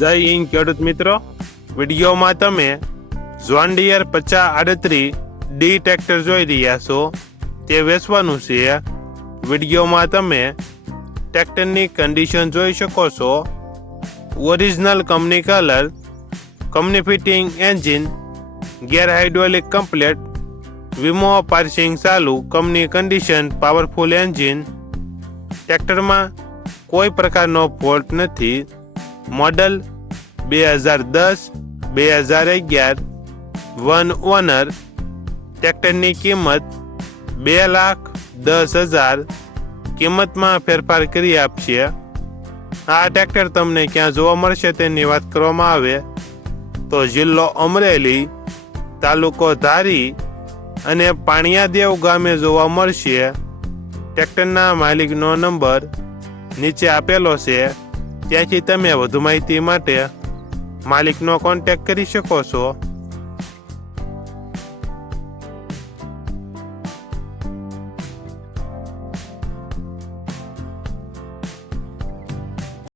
જય હિન્દ ખેડૂત મિત્રો, વિડીયોમાં તમે જોન ડિયર 5038 ડી ટ્રેક્ટર જોઈ રહ્યા છો. તે વેચવાનું છે. વિડીયોમાં તમે ટ્રેક્ટરની કન્ડિશન જોઈ શકો છો. Original company colour, company fitting engine, ગેર હાઇડ્રોલિક કમ્પ્લેટ, વીમો પાર્સિંગ ચાલુ, કંપની કન્ડિશન, પાવરફુલ એન્જિન. ટ્રેક્ટરમાં કોઈ પ્રકારનો ફોલ્ટ નથી. Model 2010, 2011, one honour. ટ્રેક્ટરની કિંમત 2,10,000. કિંમતમાં ફેરફાર કરી આપશે. આ ટ્રેક્ટર તમને ક્યાં જોવા મળશે તેની વાત કરવામાં આવે તો જિલ્લો અમરેલી, તાલુકો ધારી અને પાણિયાદેવ ગામે જોવા મળશે. ટ્રેક્ટરના માલિકનો નંબર નીચે આપેલો છે. ત્યાંથી તમે વધુ માહિતી માટે માલિકનો કોન્ટેક્ટ કરી શકો છો.